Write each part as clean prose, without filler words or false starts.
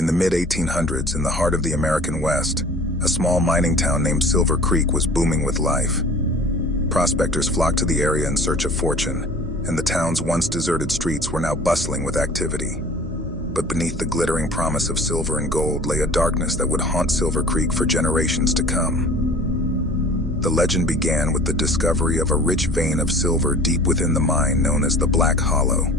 In the mid-1800s, in the heart of the American West, a small mining town named Silver Creek was booming with life. Prospectors flocked to the area in search of fortune, and the town's once deserted streets were now bustling with activity. But beneath the glittering promise of silver and gold lay a darkness that would haunt Silver Creek for generations to come. The legend began with the discovery of a rich vein of silver deep within the mine known as the Black Hollow.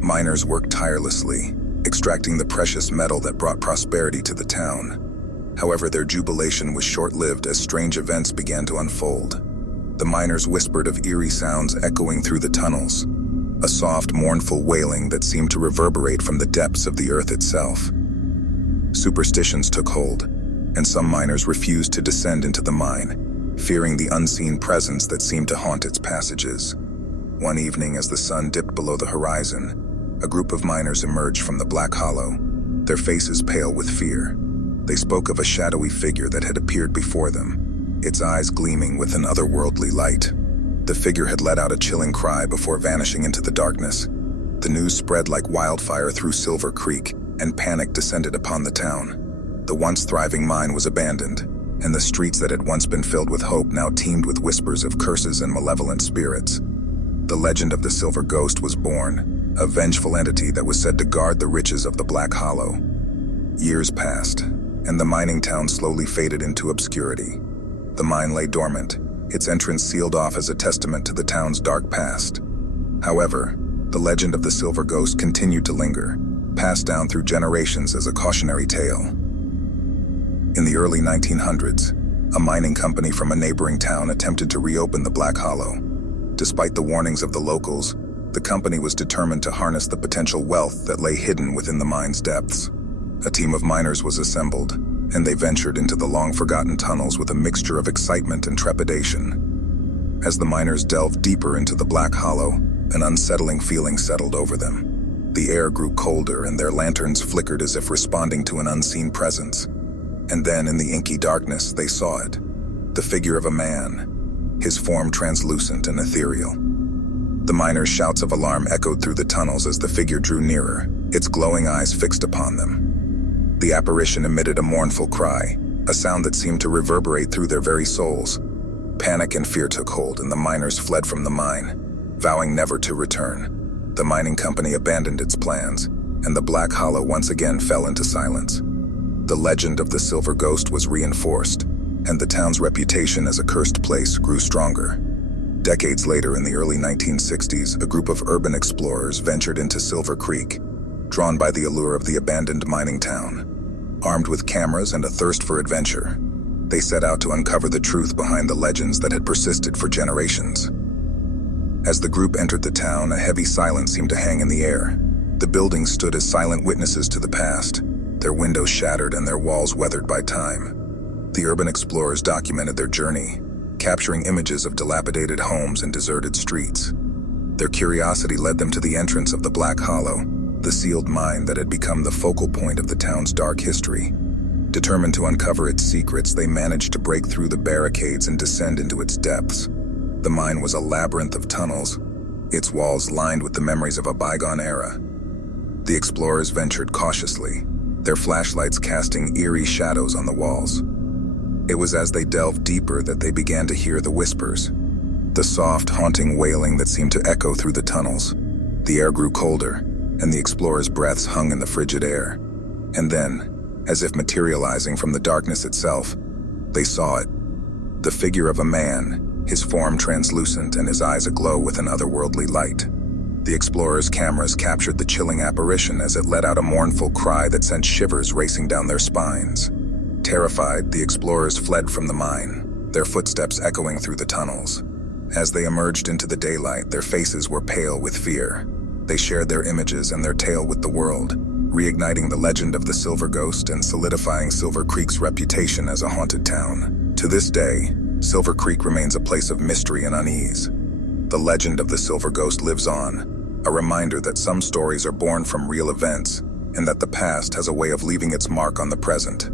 Miners worked tirelessly, extracting the precious metal that brought prosperity to the town. However, their jubilation was short-lived as strange events began to unfold. The miners whispered of eerie sounds echoing through the tunnels, a soft, mournful wailing that seemed to reverberate from the depths of the earth itself. Superstitions took hold, and some miners refused to descend into the mine, fearing the unseen presence that seemed to haunt its passages. One evening, as the sun dipped below the horizon, a group of miners emerged from the Black Hollow, their faces pale with fear. They spoke of a shadowy figure that had appeared before them, its eyes gleaming with an otherworldly light. The figure had let out a chilling cry before vanishing into the darkness. The news spread like wildfire through Silver Creek, and panic descended upon the town. The once thriving mine was abandoned, and the streets that had once been filled with hope now teemed with whispers of curses and malevolent spirits. The legend of the Silver Ghost was born, a vengeful entity that was said to guard the riches of the Black Hollow. Years passed, and the mining town slowly faded into obscurity. The mine lay dormant, its entrance sealed off as a testament to the town's dark past. However, the legend of the Silver Ghost continued to linger, passed down through generations as a cautionary tale. In the early 1900s, a mining company from a neighboring town attempted to reopen the Black Hollow. Despite the warnings of the locals, the company was determined to harness the potential wealth that lay hidden within the mine's depths. A team of miners was assembled, and they ventured into the long-forgotten tunnels with a mixture of excitement and trepidation. As the miners delved deeper into the Black Hollow, an unsettling feeling settled over them. The air grew colder, and their lanterns flickered as if responding to an unseen presence. And then, in the inky darkness, they saw it. The figure of a man, his form translucent and ethereal. The miners' shouts of alarm echoed through the tunnels as the figure drew nearer, its glowing eyes fixed upon them. The apparition emitted a mournful cry, a sound that seemed to reverberate through their very souls. Panic and fear took hold, and the miners fled from the mine, vowing never to return. The mining company abandoned its plans, and the Black Hollow once again fell into silence. The legend of the Silver Ghost was reinforced, and the town's reputation as a cursed place grew stronger. Decades later, in the early 1960s, a group of urban explorers ventured into Silver Creek, drawn by the allure of the abandoned mining town. Armed with cameras and a thirst for adventure, they set out to uncover the truth behind the legends that had persisted for generations. As the group entered the town, a heavy silence seemed to hang in the air. The buildings stood as silent witnesses to the past, their windows shattered and their walls weathered by time. The urban explorers documented their journey, capturing images of dilapidated homes and deserted streets. Their curiosity led them to the entrance of the Black Hollow, the sealed mine that had become the focal point of the town's dark history. Determined to uncover its secrets, they managed to break through the barricades and descend into its depths. The mine was a labyrinth of tunnels, its walls lined with the memories of a bygone era. The explorers ventured cautiously, their flashlights casting eerie shadows on the walls. It was as they delved deeper that they began to hear the whispers, the soft, haunting wailing that seemed to echo through the tunnels. The air grew colder, and the explorers' breaths hung in the frigid air. And then, as if materializing from the darkness itself, they saw it. The figure of a man, his form translucent and his eyes aglow with an otherworldly light. The explorers' cameras captured the chilling apparition as it let out a mournful cry that sent shivers racing down their spines. Terrified, the explorers fled from the mine, their footsteps echoing through the tunnels. As they emerged into the daylight, their faces were pale with fear. They shared their images and their tale with the world, reigniting the legend of the Silver Ghost and solidifying Silver Creek's reputation as a haunted town. To this day, Silver Creek remains a place of mystery and unease. The legend of the Silver Ghost lives on, a reminder that some stories are born from real events, and that the past has a way of leaving its mark on the present.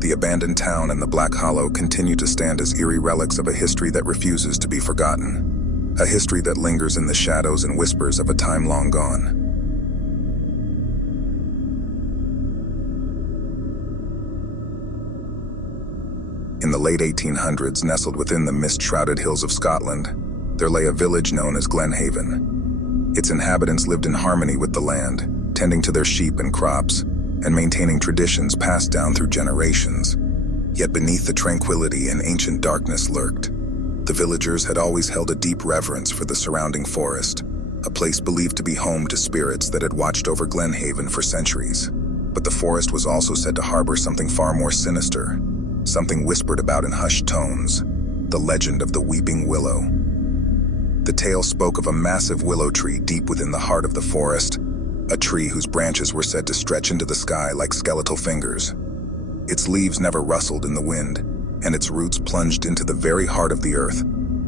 The abandoned town and the Black Hollow continue to stand as eerie relics of a history that refuses to be forgotten. A history that lingers in the shadows and whispers of a time long gone. In the late 1800s, nestled within the mist-shrouded hills of Scotland, there lay a village known as Glenhaven. Its inhabitants lived in harmony with the land, tending to their sheep and crops, and maintaining traditions passed down through generations. Yet beneath the tranquility an ancient darkness lurked. The villagers had always held a deep reverence for the surrounding forest, a place believed to be home to spirits that had watched over Glenhaven for centuries. But the forest was also said to harbor something far more sinister, something whispered about in hushed tones, the legend of the Weeping Willow. The tale spoke of a massive willow tree deep within the heart of the forest, a tree whose branches were said to stretch into the sky like skeletal fingers. Its leaves never rustled in the wind, and its roots plunged into the very heart of the earth,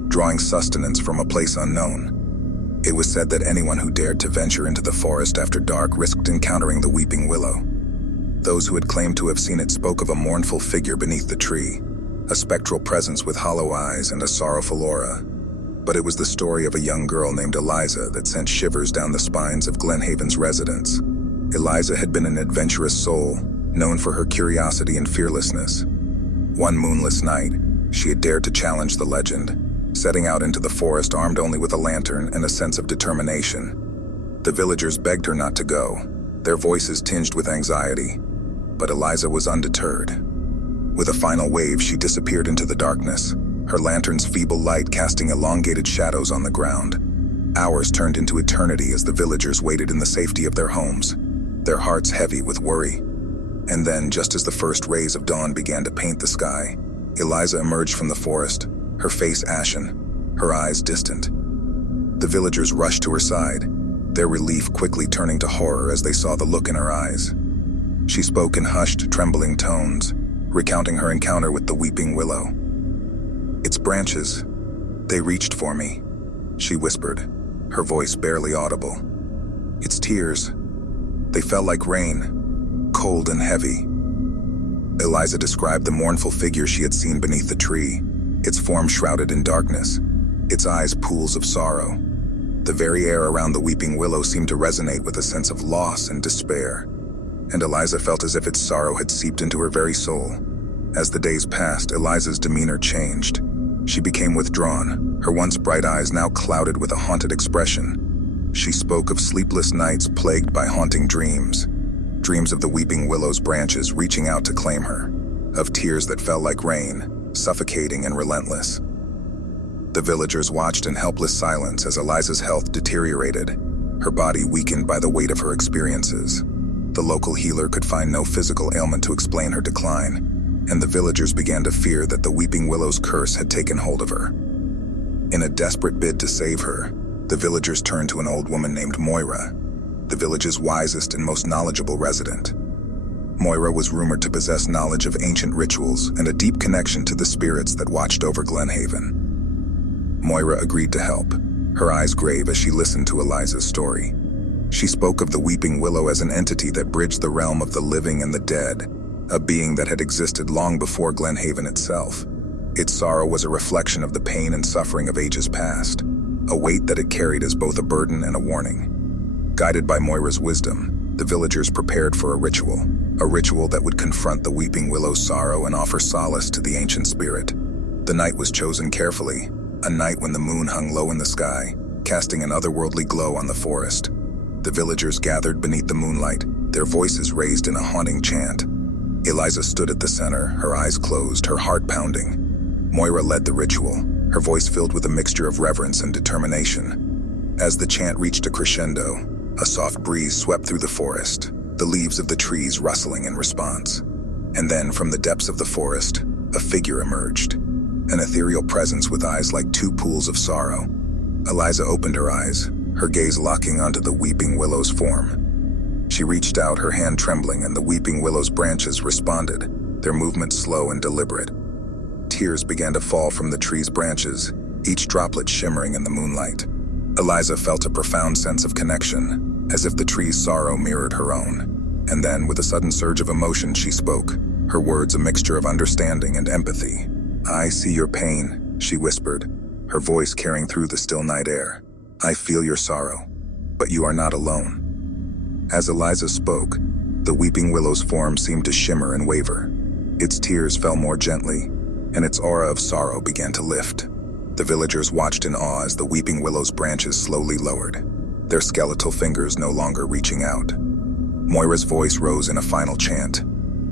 drawing sustenance from a place unknown. It was said that anyone who dared to venture into the forest after dark risked encountering the Weeping Willow. Those who had claimed to have seen it spoke of a mournful figure beneath the tree, a spectral presence with hollow eyes and a sorrowful aura. But it was the story of a young girl named Eliza that sent shivers down the spines of Glenhaven's residents. Eliza had been an adventurous soul, known for her curiosity and fearlessness. One moonless night, she had dared to challenge the legend, setting out into the forest armed only with a lantern and a sense of determination. The villagers begged her not to go, their voices tinged with anxiety, but Eliza was undeterred. With a final wave, she disappeared into the darkness, her lantern's feeble light casting elongated shadows on the ground. Hours turned into eternity as the villagers waited in the safety of their homes, their hearts heavy with worry. And then, just as the first rays of dawn began to paint the sky, Eliza emerged from the forest, her face ashen, her eyes distant. The villagers rushed to her side, their relief quickly turning to horror as they saw the look in her eyes. She spoke in hushed, trembling tones, recounting her encounter with the Weeping Willow. "Its branches, they reached for me," she whispered, her voice barely audible. "Its tears, they fell like rain, cold and heavy." Eliza described the mournful figure she had seen beneath the tree, its form shrouded in darkness, its eyes pools of sorrow. The very air around the Weeping Willow seemed to resonate with a sense of loss and despair, and Eliza felt as if its sorrow had seeped into her very soul. As the days passed, Eliza's demeanor changed. She became withdrawn, her once bright eyes now clouded with a haunted expression. She spoke of sleepless nights plagued by haunting dreams, dreams of the Weeping Willow's branches reaching out to claim her, of tears that fell like rain, suffocating and relentless. The villagers watched in helpless silence as Eliza's health deteriorated, her body weakened by the weight of her experiences. The local healer could find no physical ailment to explain her decline, and the villagers began to fear that the Weeping Willow's curse had taken hold of her. In a desperate bid to save her, the villagers turned to an old woman named Moira, the village's wisest and most knowledgeable resident. Moira was rumored to possess knowledge of ancient rituals and a deep connection to the spirits that watched over Glenhaven. Moira agreed to help, her eyes grave as she listened to Eliza's story. She spoke of the Weeping Willow as an entity that bridged the realm of the living and the dead, a being that had existed long before Glenhaven itself. Its sorrow was a reflection of the pain and suffering of ages past, a weight that it carried as both a burden and a warning. Guided by Moira's wisdom, the villagers prepared for a ritual that would confront the Weeping Willow's sorrow and offer solace to the ancient spirit. The night was chosen carefully, a night when the moon hung low in the sky, casting an otherworldly glow on the forest. The villagers gathered beneath the moonlight, their voices raised in a haunting chant. Eliza stood at the center, her eyes closed, her heart pounding. Moira led the ritual, her voice filled with a mixture of reverence and determination. As the chant reached a crescendo, a soft breeze swept through the forest, the leaves of the trees rustling in response. And then, from the depths of the forest, a figure emerged, an ethereal presence with eyes like two pools of sorrow. Eliza opened her eyes, her gaze locking onto the Weeping Willow's form. She reached out, her hand trembling, and the Weeping Willow's branches responded, their movements slow and deliberate. Tears began to fall from the tree's branches, each droplet shimmering in the moonlight. Eliza felt a profound sense of connection, as if the tree's sorrow mirrored her own. And then, with a sudden surge of emotion, she spoke, her words a mixture of understanding and empathy. "I see your pain," she whispered, her voice carrying through the still night air. "I feel your sorrow, but you are not alone." As Eliza spoke, the Weeping Willow's form seemed to shimmer and waver. Its tears fell more gently, and its aura of sorrow began to lift. The villagers watched in awe as the weeping willow's branches slowly lowered, their skeletal fingers no longer reaching out. Moira's voice rose in a final chant,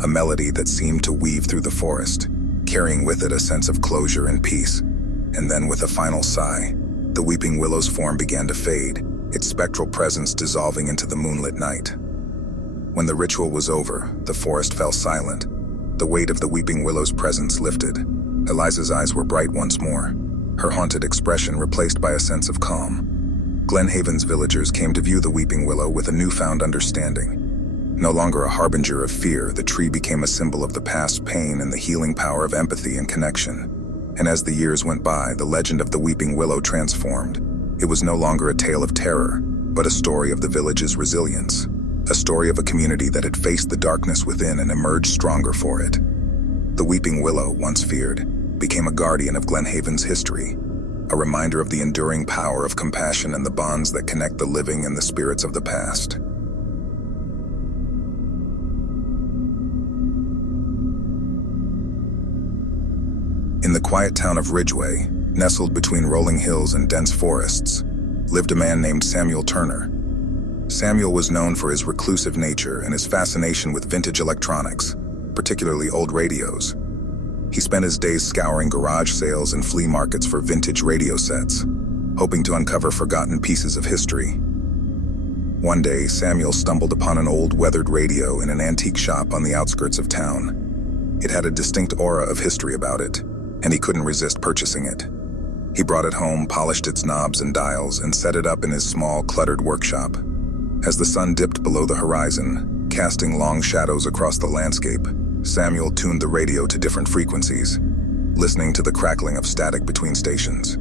a melody that seemed to weave through the forest, carrying with it a sense of closure and peace. And then, with a final sigh, the weeping willow's form began to fade, its spectral presence dissolving into the moonlit night. When the ritual was over, the forest fell silent. The weight of the weeping willow's presence lifted. Eliza's eyes were bright once more, her haunted expression replaced by a sense of calm. Glenhaven's villagers came to view the weeping willow with a newfound understanding. No longer a harbinger of fear, the tree became a symbol of the past pain and the healing power of empathy and connection. And as the years went by, the legend of the weeping willow transformed. It was no longer a tale of terror, but a story of the village's resilience. A story of a community that had faced the darkness within and emerged stronger for it. The weeping willow, once feared, became a guardian of Glenhaven's history, a reminder of the enduring power of compassion and the bonds that connect the living and the spirits of the past. In the quiet town of Ridgeway, nestled between rolling hills and dense forests, lived a man named Samuel Turner. Samuel was known for his reclusive nature and his fascination with vintage electronics, particularly old radios. He spent his days scouring garage sales and flea markets for vintage radio sets, hoping to uncover forgotten pieces of history. One day, Samuel stumbled upon an old weathered radio in an antique shop on the outskirts of town. It had a distinct aura of history about it, and he couldn't resist purchasing it. He brought it home, polished its knobs and dials, and set it up in his small, cluttered workshop. As the sun dipped below the horizon, casting long shadows across the landscape, Samuel tuned the radio to different frequencies, listening to the crackling of static between stations.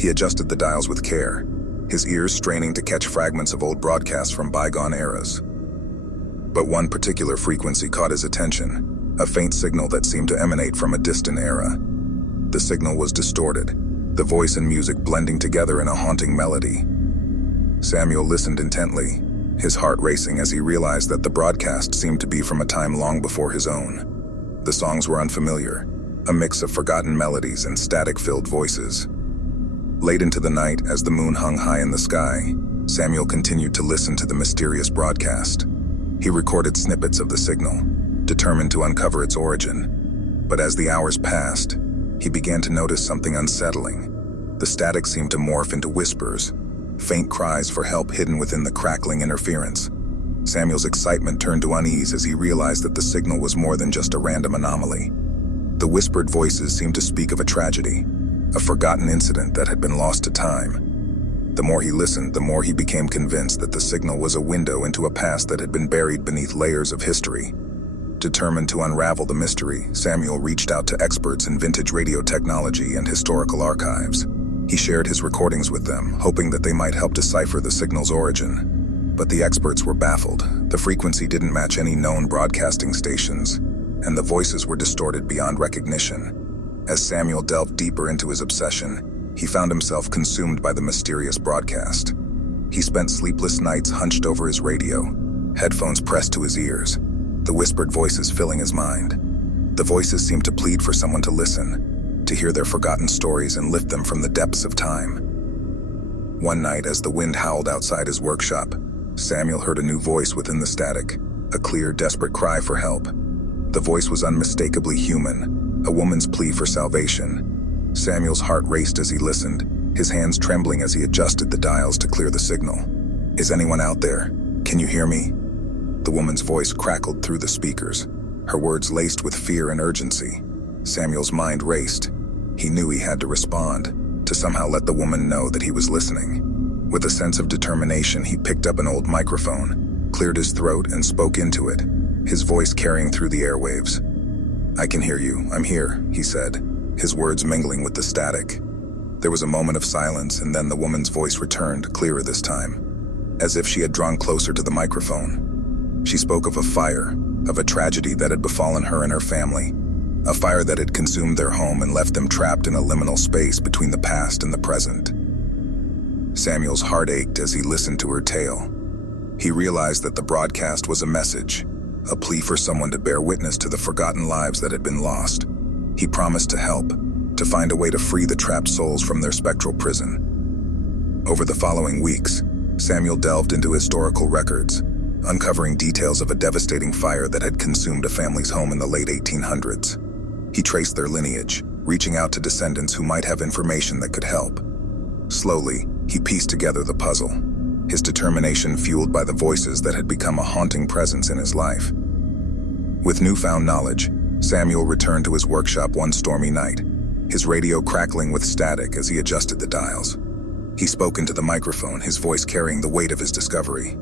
He adjusted the dials with care, his ears straining to catch fragments of old broadcasts from bygone eras. But one particular frequency caught his attention, a faint signal that seemed to emanate from a distant era. The signal was distorted, the voice and music blending together in a haunting melody. Samuel listened intently, his heart racing as he realized that the broadcast seemed to be from a time long before his own. The songs were unfamiliar, a mix of forgotten melodies and static-filled voices. Late into the night, as the moon hung high in the sky, Samuel continued to listen to the mysterious broadcast. He recorded snippets of the signal, determined to uncover its origin. But as the hours passed, he began to notice something unsettling. The static seemed to morph into whispers, faint cries for help hidden within the crackling interference. Samuel's excitement turned to unease as he realized that the signal was more than just a random anomaly. The whispered voices seemed to speak of a tragedy, a forgotten incident that had been lost to time. The more he listened, the more he became convinced that the signal was a window into a past that had been buried beneath layers of history. Determined to unravel the mystery, Samuel reached out to experts in vintage radio technology and historical archives. He shared his recordings with them, hoping that they might help decipher the signal's origin. But the experts were baffled. The frequency didn't match any known broadcasting stations, and the voices were distorted beyond recognition. As Samuel delved deeper into his obsession, he found himself consumed by the mysterious broadcast. He spent sleepless nights hunched over his radio, headphones pressed to his ears, the whispered voices filling his mind. The voices seemed to plead for someone to listen, to hear their forgotten stories and lift them from the depths of time. One night, as the wind howled outside his workshop, Samuel heard a new voice within the static, a clear, desperate cry for help. The voice was unmistakably human, a woman's plea for salvation. Samuel's heart raced as he listened, his hands trembling as he adjusted the dials to clear the signal. "Is anyone out there? Can you hear me?" The woman's voice crackled through the speakers, her words laced with fear and urgency. Samuel's mind raced. He knew he had to respond, to somehow let the woman know that he was listening. With a sense of determination, he picked up an old microphone, cleared his throat, and spoke into it, his voice carrying through the airwaves. "I can hear you. I'm here," he said, his words mingling with the static. There was a moment of silence, and then the woman's voice returned, clearer this time, as if she had drawn closer to the microphone. She spoke of a fire, of a tragedy that had befallen her and her family, a fire that had consumed their home and left them trapped in a liminal space between the past and the present. Samuel's heart ached as he listened to her tale. He realized that the broadcast was a message, a plea for someone to bear witness to the forgotten lives that had been lost. He promised to help, to find a way to free the trapped souls from their spectral prison. Over the following weeks, Samuel delved into historical records, uncovering details of a devastating fire that had consumed a family's home in the late 1800s. He traced their lineage, reaching out to descendants who might have information that could help. Slowly, he pieced together the puzzle, his determination fueled by the voices that had become a haunting presence in his life. With newfound knowledge, Samuel returned to his workshop one stormy night, his radio crackling with static as he adjusted the dials. He spoke into the microphone, his voice carrying the weight of his discovery.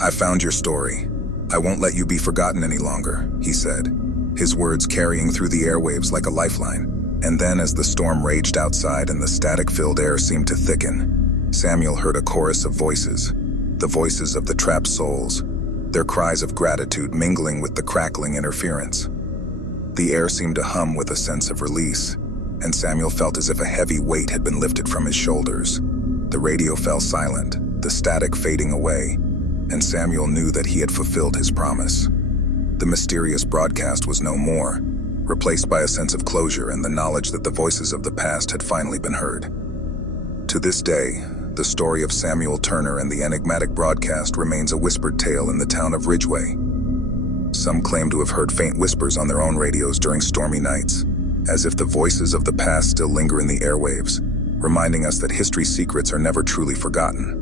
"I found your story. I won't let you be forgotten any longer," he said, his words carrying through the airwaves like a lifeline. And then, as the storm raged outside and the static-filled air seemed to thicken, Samuel heard a chorus of voices, the voices of the trapped souls, their cries of gratitude mingling with the crackling interference. The air seemed to hum with a sense of release, and Samuel felt as if a heavy weight had been lifted from his shoulders. The radio fell silent, the static fading away, and Samuel knew that he had fulfilled his promise. The mysterious broadcast was no more, replaced by a sense of closure and the knowledge that the voices of the past had finally been heard. To this day, the story of Samuel Turner and the enigmatic broadcast remains a whispered tale in the town of Ridgeway. Some claim to have heard faint whispers on their own radios during stormy nights, as if the voices of the past still linger in the airwaves, reminding us that history's secrets are never truly forgotten.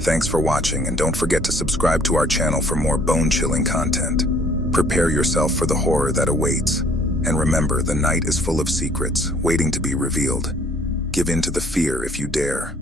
Thanks for watching, and don't forget to subscribe to our channel for more bone-chilling content. Prepare yourself for the horror that awaits, and remember, the night is full of secrets waiting to be revealed. Give in to the fear if you dare.